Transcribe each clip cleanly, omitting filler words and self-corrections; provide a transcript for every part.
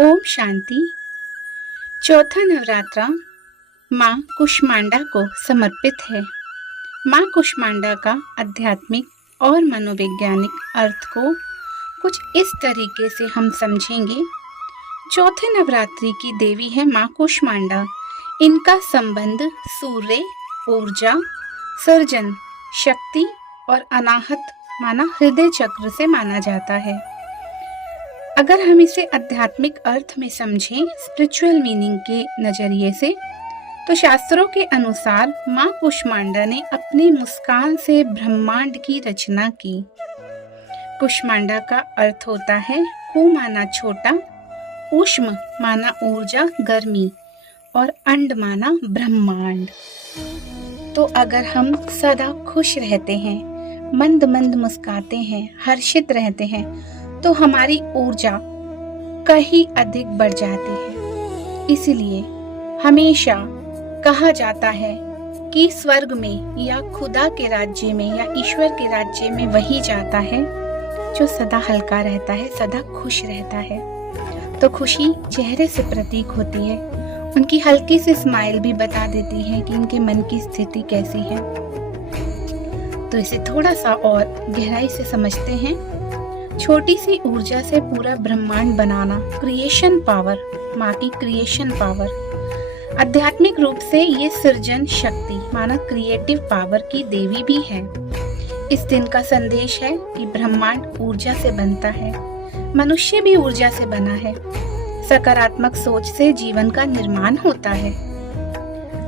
ओम शांति। चौथा नवरात्रा माँ कुष्मांडा को समर्पित है। माँ कुष्मांडा का आध्यात्मिक और मनोवैज्ञानिक अर्थ को कुछ इस तरीके से हम समझेंगे। चौथे नवरात्रि की देवी है माँ कुष्मांडा। इनका संबंध सूर्य, ऊर्जा, सर्जन, शक्ति और अनाहत माना हृदय चक्र से माना जाता है। अगर हम इसे आध्यात्मिक अर्थ में समझें, स्पिरिचुअल मीनिंग के नजरिए से, तो शास्त्रों के अनुसार माँ कुष्मांडा ने अपनी मुस्कान से ब्रह्मांड की रचना की। कुष्मांडा का अर्थ होता है कु माना छोटा, ऊष्म माना ऊर्जा, गर्मी, और अंड माना ब्रह्मांड। तो अगर हम सदा खुश रहते हैं, मंद मंद मुस्काते हैं, हर्षित रहते हैं, तो हमारी ऊर्जा कहीं अधिक बढ़ जाती है। इसलिए हमेशा कहा जाता है कि स्वर्ग में या खुदा के राज्य में या ईश्वर के राज्य में वही जाता है जो सदा हल्का रहता है, सदा खुश रहता है। तो खुशी चेहरे से प्रतीक होती है। उनकी हल्की सी स्माइल भी बता देती है कि इनके मन की स्थिति कैसी है। तो इसे थोड़ा सा और गहराई से समझते हैं। छोटी सी ऊर्जा से पूरा ब्रह्मांड बनाना, क्रिएशन पावर, माँ की क्रिएशन पावर। आध्यात्मिक रूप से ये सृजन शक्ति माना क्रिएटिव पावर की देवी भी है। इस दिन का संदेश है कि ब्रह्मांड ऊर्जा से बनता है, मनुष्य भी ऊर्जा से बना है। सकारात्मक सोच से जीवन का निर्माण होता है।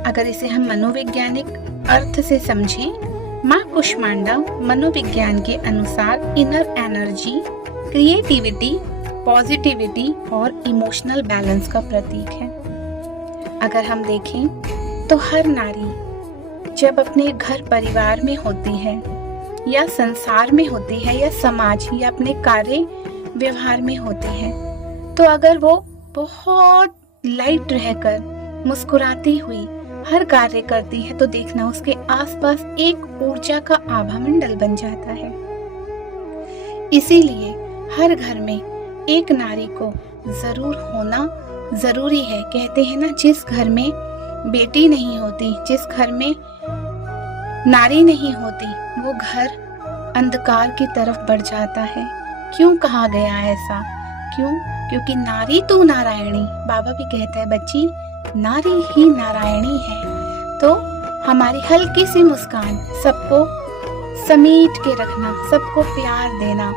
अगर इसे हम मनोवैज्ञानिक अर्थ से समझें, माँ कुष्मांडा मनोविज्ञान के अनुसार इनर एनर्जी, क्रिएटिविटी, पॉजिटिविटी और इमोशनल बैलेंस का प्रतीक है। अगर हम देखें तो हर नारी जब अपने घर परिवार में होती है या संसार में होती है या समाज या अपने कार्य व्यवहार में होती है, तो अगर वो बहुत लाइट रहकर मुस्कुराती हुई हर कार्य करती है, तो देखना उसके आसपास एक ऊर्जा का आभा मंडल बन जाता है। इसीलिए हर घर में एक नारी को जरूर होना जरूरी है। कहते हैं ना, जिस घर में बेटी नहीं होती, जिस घर में नारी नहीं होती, वो घर अंधकार की तरफ बढ़ जाता है। क्यों कहा गया ऐसा? क्यों? क्योंकि नारी तू नारायणी। बाबा भी कहता है, बच्ची नारी ही नारायणी है। तो हमारी हल्की सी मुस्कान, सबको समेट के रखना, सबको प्यार देना,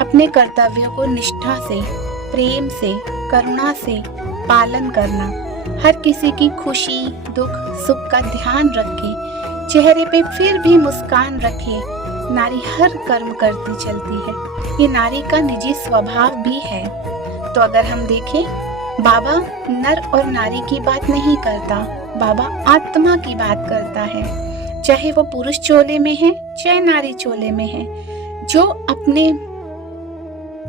अपने कर्तव्यों को निष्ठा से, प्रेम से, करुणा से पालन करना, हर किसी की खुशी, दुख, सुख का ध्यान रखे, चेहरे पे फिर भी मुस्कान रखे। नारी हर कर्म करती चलती है। ये नारी का निजी स्वभाव भी है। तो अगर हम देखें, बाबा नर और नारी की बात नहीं करता, बाबा आत्मा की बात करता है। चाहे वो पुरुष चोले में है, चाहे नारी चोले में है, जो अपने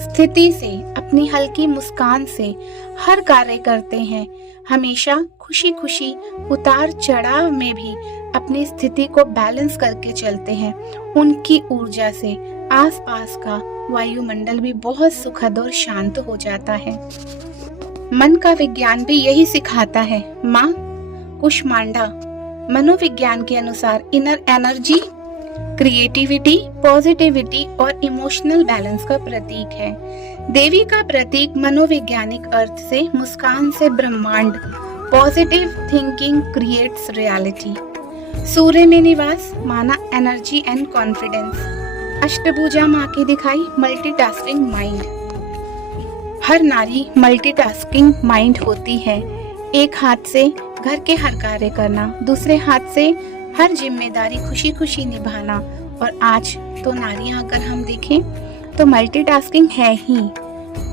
स्थिति से, अपनी हल्की मुस्कान से हर कार्य करते हैं, हमेशा खुशी खुशी उतार चढ़ाव में भी अपनी स्थिति को बैलेंस करके चलते हैं, उनकी ऊर्जा से आसपास का वायुमंडल भी बहुत सुखद और शांत हो जाता है। मन का विज्ञान भी यही सिखाता है। माँ कुष्मांडा मनोविज्ञान के अनुसार इनर एनर्जी, क्रिएटिविटी, पॉजिटिविटी और इमोशनल बैलेंस का प्रतीक है। देवी का प्रतीक मनोवैज्ञानिक अर्थ से मुस्कान से ब्रह्मांड, पॉजिटिव थिंकिंग क्रिएट्स रियलिटी। सूर्य में निवास माना एनर्जी एंड कॉन्फिडेंस। अष्टभुजा माँ की दिखाई मल्टीटास्किंग माइंड। हर नारी मल्टीटास्किंग माइंड होती है। एक हाथ से घर के हर कार्य करना, दूसरे हाथ से हर जिम्मेदारी खुशी खुशी निभाना। और आज तो नारियां अगर हम देखें तो मल्टीटास्किंग है ही।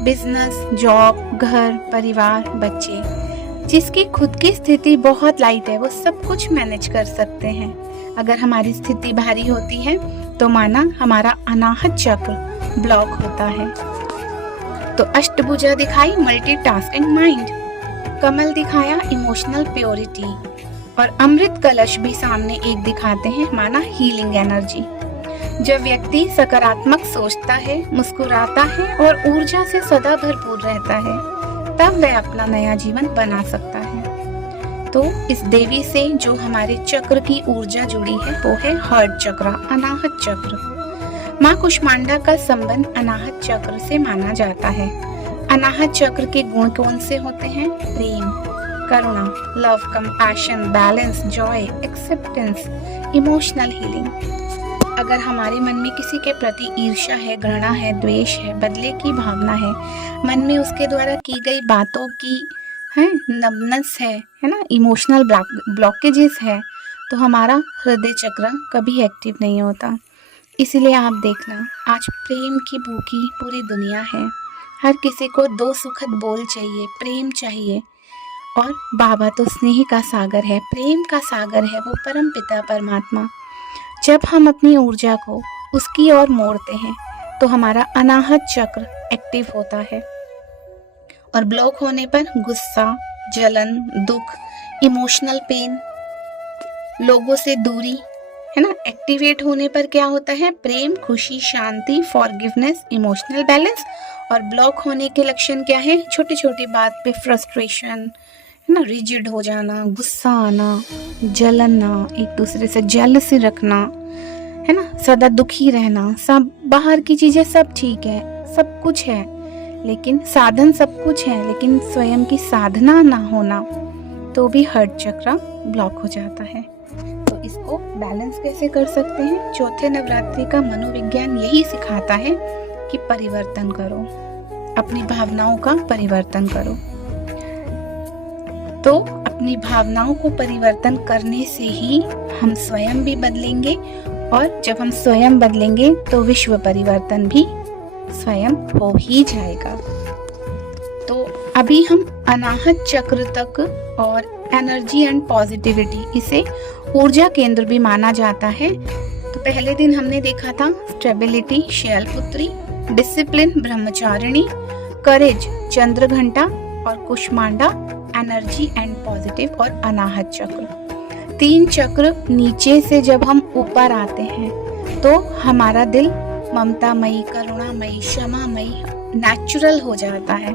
बिजनेस, जॉब, घर, परिवार, बच्चे। जिसकी खुद की स्थिति बहुत लाइट है, वो सब कुछ मैनेज कर सकते हैं। अगर हमारी स्थिति भारी होती है तो माना हमारा अनाहत चक्र ब्लॉक होता है। तो अष्टभुजा दिखाई मल्टीटास्किंग माइंड, कमल दिखाया इमोशनल प्योरिटी, और अमृत कलश भी सामने एक दिखाते हैं, माना हीलिंग एनर्जी। जब व्यक्ति सकारात्मक सोचता है, मुस्कुराता है और ऊर्जा से सदा भरपूर रहता है, तब वह अपना नया जीवन बना सकता है। तो इस देवी से जो हमारे चक्र की ऊर्जा जुड़ी है वो है हार्ट चक्र, अनाहत चक्र। माँ कुष्मांडा का संबंध अनाहत चक्र से माना जाता है। अनाहत चक्र के गुण कौन से होते हैं? प्रेम, करुणा, love, compassion, balance, joy, acceptance, emotional healing. अगर हमारे मन में किसी के प्रति ईर्ष्या है, घृणा है, द्वेष है, बदले की भावना है, मन में उसके द्वारा की गई बातों की नमनेस है ना, इमोशनल ब्लॉकेजेस है, तो हमारा हृदय चक्र कभी एक्टिव नहीं होता। इसीलिए आप देखना, आज प्रेम की भूखी पूरी दुनिया है। हर किसी को दो सुखद बोल चाहिए, प्रेम चाहिए। और बाबा तो स्नेह का सागर है, प्रेम का सागर है, वो परम पिता परमात्मा। जब हम अपनी ऊर्जा को उसकी ओर मोड़ते हैं तो हमारा अनाहत चक्र एक्टिव होता है, और ब्लॉक होने पर गुस्सा, जलन, दुख, इमोशनल पेन, लोगों से दूरी, है ना। एक्टिवेट होने पर क्या होता है? प्रेम, खुशी, शांति, फॉरगिवनेस, इमोशनल बैलेंस। और ब्लॉक होने के लक्षण क्या है? छोटी छोटी बात पे फ्रस्ट्रेशन, है ना, रिजिड हो जाना, गुस्सा आना, जलना, एक दूसरे से जेलसी रखना, है ना, सदा दुखी रहना। सब बाहर की चीजें सब ठीक है, सब कुछ है, लेकिन साधन सब कुछ है, लेकिन स्वयं की साधना ना होना तो भी हार्ट चक्र ब्लॉक हो जाता है। तो इसको बैलेंस कैसे कर सकते हैं? चौथे नवरात्रि का मनोविज्ञान यही सिखाता है कि परिवर्तन करो, अपनी भावनाओं का परिवर्तन करो। तो अपनी भावनाओं को परिवर्तन करने से ही हम स्वयं भी बदलेंगे, और जब हम स्वयं बदलेंगे तो विश्व परिवर्तन भी स्वयं हो ही जाएगा। तो अभी हम अनाहत चक्र तक, और एनर्जी एंड पॉजिटिविटी, इसे ऊर्जा केंद्र भी माना जाता है। तो पहले दिन हमने देखा था स्टेबिलिटी शैलपुत्री, डिसिप्लिन ब्रह्मचारिणी, करेज चंद्रघंटा, और कुष्मांडा एनर्जी एंड पॉजिटिव और अनाहत चक्र। तीन चक्र नीचे से जब हम ऊपर आते हैं तो हमारा दिल ममतामयी, करुणामयी, क्षमामयी, नेचुरल हो जाता है।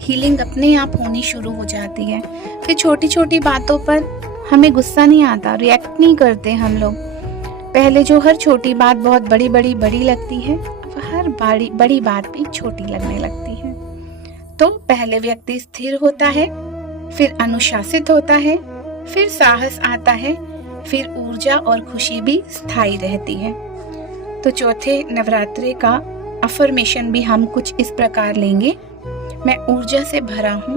हीलिंग अपने आप होनी शुरू हो जाती है। फिर छोटी छोटी बातों पर हमें गुस्सा नहीं आता, रिएक्ट नहीं करते हम लोग। पहले जो हर छोटी बात बहुत बड़ी लगती है, अब हर बड़ी बात भी छोटी लगने लगती है। तो पहले व्यक्ति स्थिर होता है, फिर अनुशासित होता है, फिर साहस आता है, फिर ऊर्जा और खुशी भी स्थायी रहती है। तो चौथे नवरात्रि का अफर्मेशन भी हम कुछ इस प्रकार लेंगे। मैं ऊर्जा से भरा हूँ,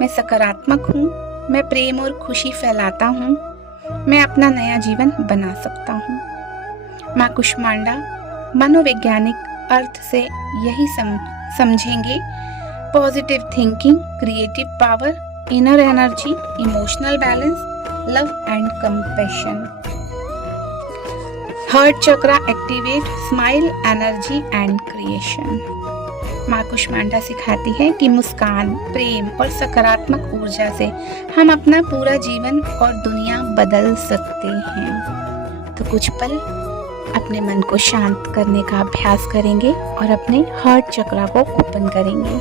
मैं सकारात्मक हूँ, मैं प्रेम और खुशी फैलाता हूँ, मैं अपना नया जीवन बना सकता हूँ। माँ कुष्मांडा मनोवैज्ञानिक अर्थ से यही समझेंगे: positive thinking, creative power, inner energy, emotional balance, love and compassion. Heart chakra activate smile, energy and creation. माँ कुष्मांडा सिखाती है कि मुस्कान, प्रेम और सकारात्मक ऊर्जा से हम अपना पूरा जीवन और दुनिया बदल सकते हैं। तो कुछ पल अपने मन को शांत करने का अभ्यास करेंगे और अपने हार्ट चक्र को ओपन करेंगे।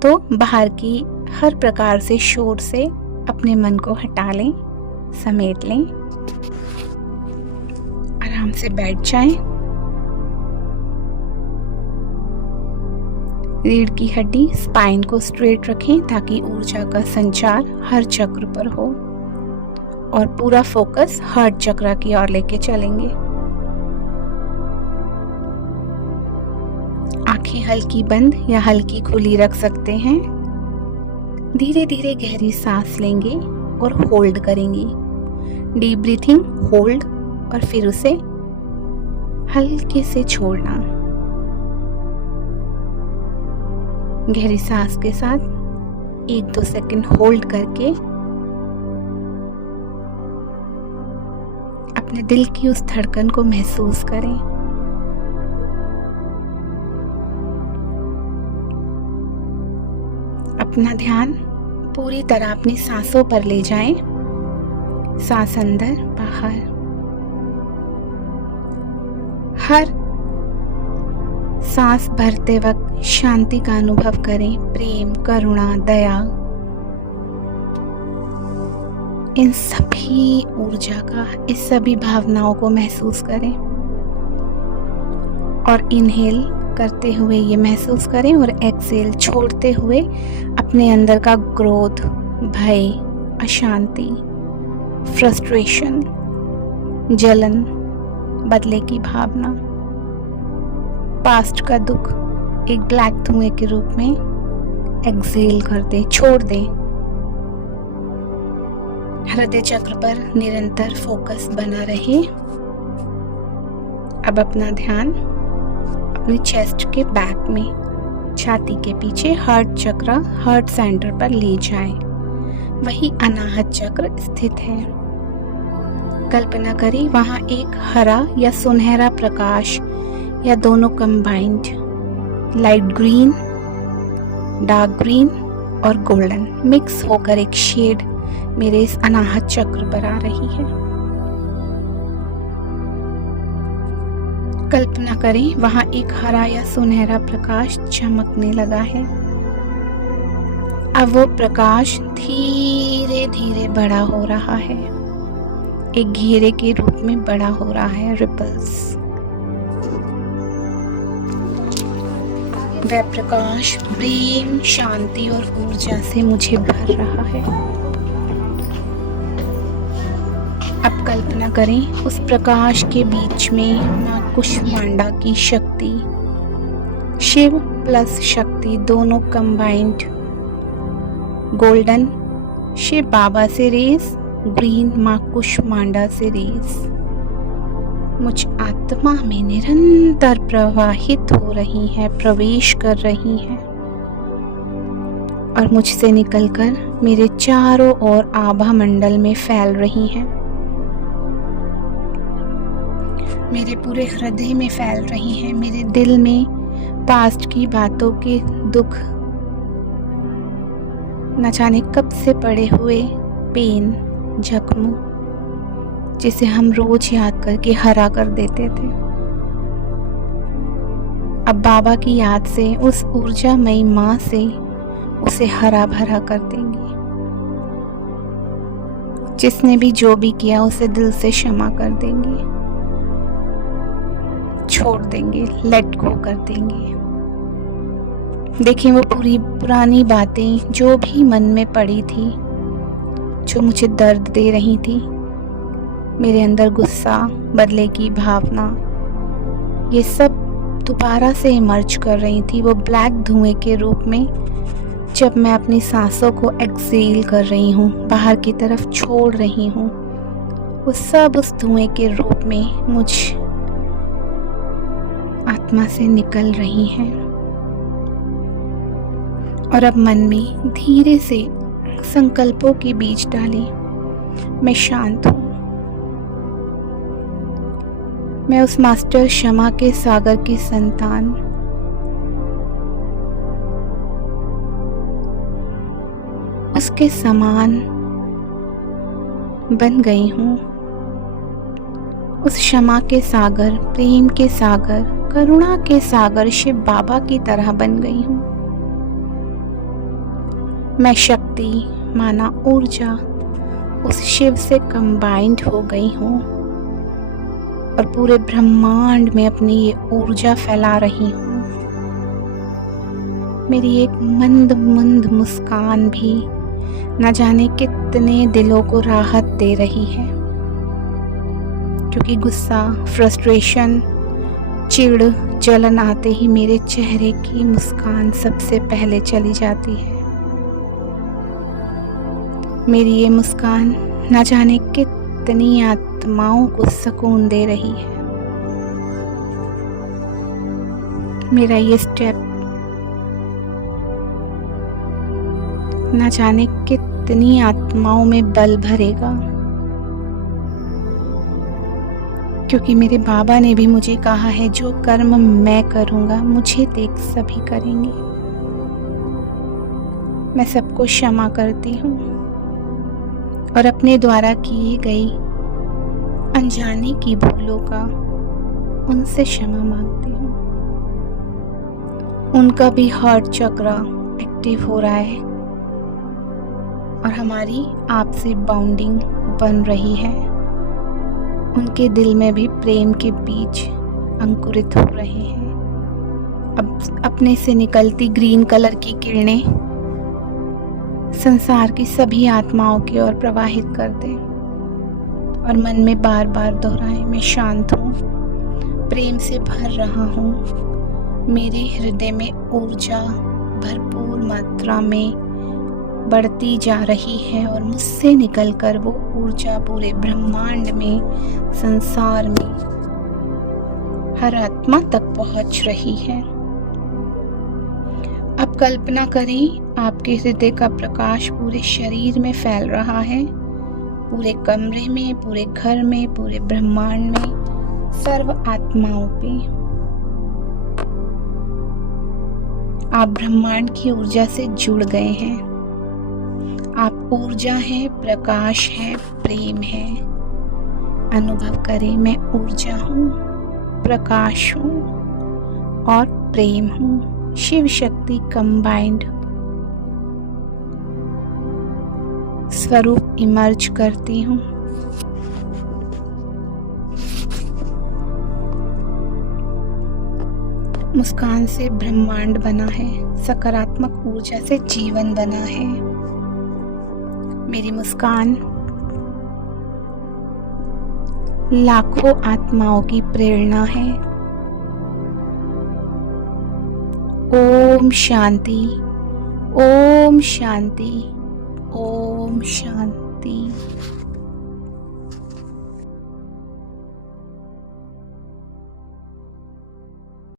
तो बाहर की हर प्रकार से शोर से अपने मन को हटा लें, समेट लें, आराम से बैठ जाएं। रीढ़ की हड्डी, स्पाइन को स्ट्रेट रखें ताकि ऊर्जा का संचार हर चक्र पर हो, और पूरा फोकस हार्ट चक्र की ओर लेके चलेंगे। आंखें हल्की बंद या हल्की खुली रख सकते हैं। धीरे धीरे गहरी सांस लेंगे और होल्ड करेंगे। डीप ब्रीथिंग, होल्ड, और फिर उसे हल्के से छोड़ना। गहरी सांस के साथ 1-2 सेकंड होल्ड करके अपने दिल की उस धड़कन को महसूस करें। अपना ध्यान पूरी तरह अपनी सांसों पर ले जाएं। सांस अंदर बाहर, हर सांस भरते वक्त शांति का अनुभव करें, प्रेम, करुणा, दया, इन सभी ऊर्जा का, इस सभी भावनाओं को महसूस करें और इनहेल करते हुए ये महसूस करें और एक्सहेल छोड़ते हुए अपने अंदर का क्रोध, भय, अशांति, फ्रस्ट्रेशन, जलन, बदले की भावना, पास्ट का दुख एक ब्लैक धुएं के रूप में एक्सहेल कर दें, छोड़ दें। हृदय चक्र पर निरंतर फोकस बना रहे। अब अपना ध्यान अपने चेस्ट के बैक में, छाती के पीछे हार्ट चक्र, हार्ट सेंटर पर ले जाएं। वही अनाहत चक्र स्थित है। कल्पना करें वहां एक हरा या सुनहरा प्रकाश या दोनों combined, light green, dark green और गोल्डन मिक्स होकर एक शेड मेरे इस अनाहत चक्र पर आ रही है। कल्पना करें वहां एक हरा या सुनहरा प्रकाश चमकने लगा है। अब वो प्रकाश धीरे धीरे बड़ा हो रहा है, एक घेरे के रूप में बड़ा हो रहा है, रिपल्स। वह प्रकाश प्रेम, शांति और ऊर्जा से मुझे भर रहा है। अब कल्पना करें उस प्रकाश के बीच में मां कुष्मांडा की शक्ति, शिव प्लस शक्ति दोनों कंबाइंड, गोल्डन शिव बाबा से रेस, ग्रीन मां कुष्मांडा से रेस मुझ आत्मा में निरंतर प्रवाहित हो रही है, प्रवेश कर रही है और मुझसे निकलकर मेरे चारों ओर आभा मंडल में फैल रही हैं, मेरे पूरे हृदय में फैल रही हैं, मेरे दिल में पास्ट की बातों के दुख, न जाने कब से पड़े हुए पेन, जख्म, जिसे हम रोज याद करके हरा कर देते थे, अब बाबा की याद से, उस ऊर्जामयी माँ से उसे हरा भरा कर देंगे। जिसने भी जो भी किया उसे दिल से क्षमा कर देंगे, छोड़ देंगे, लेट गो कर देंगे। देखिए वो पूरी पुरानी बातें जो भी मन में पड़ी थी, जो मुझे दर्द दे रही थी, मेरे अंदर गुस्सा, बदले की भावना, ये सब दोबारा से इमर्ज कर रही थी वो ब्लैक धुएं के रूप में। जब मैं अपनी सांसों को एक्सहेल कर रही हूँ, बाहर की तरफ छोड़ रही हूँ, वो सब उस धुएं के रूप में मुझ आत्मा से निकल रही हैं। और अब मन में धीरे से संकल्पों के बीज डालें। मैं शांत हूँ, मैं उस मास्टर क्षमा के सागर की संतान, उसके समान बन गई हूँ। उस क्षमा के सागर, प्रेम के सागर, करुणा के सागर शिव बाबा की तरह बन गई हूँ। मैं शक्ति माना ऊर्जा उस शिव से कंबाइंड हो गई हूँ और पूरे ब्रह्मांड में अपनी ये ऊर्जा फैला रही हूँ। मेरी एक मंद मंद मुस्कान भी न जाने कितने दिलों को राहत दे रही है, क्योंकि गुस्सा, फ्रस्ट्रेशन, चिढ़, जलन आते ही मेरे चेहरे की मुस्कान सबसे पहले चली जाती है। मेरी ये मुस्कान न जाने कितनी आत्माओं को सुकून दे रही है। मेरा ये स्टेप न जाने कितनी आत्माओं में बल भरेगा, क्योंकि मेरे बाबा ने भी मुझे कहा है जो कर्म मैं करूँगा मुझे देख सभी करेंगे। मैं सबको क्षमा करती हूँ और अपने द्वारा की गई अनजाने की भूलों का उनसे क्षमा मांगती हूँ। उनका भी हार्ट चक्र एक्टिव हो रहा है और हमारी आपसे बाउंडिंग बन रही है। उनके दिल में भी प्रेम के बीज अंकुरित हो रहे हैं। अब अपने से निकलती ग्रीन कलर की किरणें संसार की सभी आत्माओं की ओर प्रवाहित कर दें और मन में बार बार दोहराएं, मैं शांत हूँ, प्रेम से भर रहा हूँ, मेरे हृदय में ऊर्जा भरपूर मात्रा में बढ़ती जा रही है और मुझसे निकलकर वो ऊर्जा पूरे ब्रह्मांड में, संसार में, हर आत्मा तक पहुंच रही है। अब कल्पना करें आपके हृदय का प्रकाश पूरे शरीर में फैल रहा है, पूरे कमरे में, पूरे घर में, पूरे ब्रह्मांड में, सर्व आत्माओं पे। आप ब्रह्मांड की ऊर्जा से जुड़ गए हैं। आप ऊर्जा है, प्रकाश है, प्रेम है। अनुभव करें, मैं ऊर्जा हूँ, प्रकाश हूँ और प्रेम हूँ। शिव शक्ति कंबाइंड स्वरूप इमर्ज करती हूँ। मुस्कान से ब्रह्मांड बना है, सकारात्मक ऊर्जा से जीवन बना है। मेरी मुस्कान लाखों आत्माओं की प्रेरणा है। ओम शांति, ओम शांति, ओम शांति।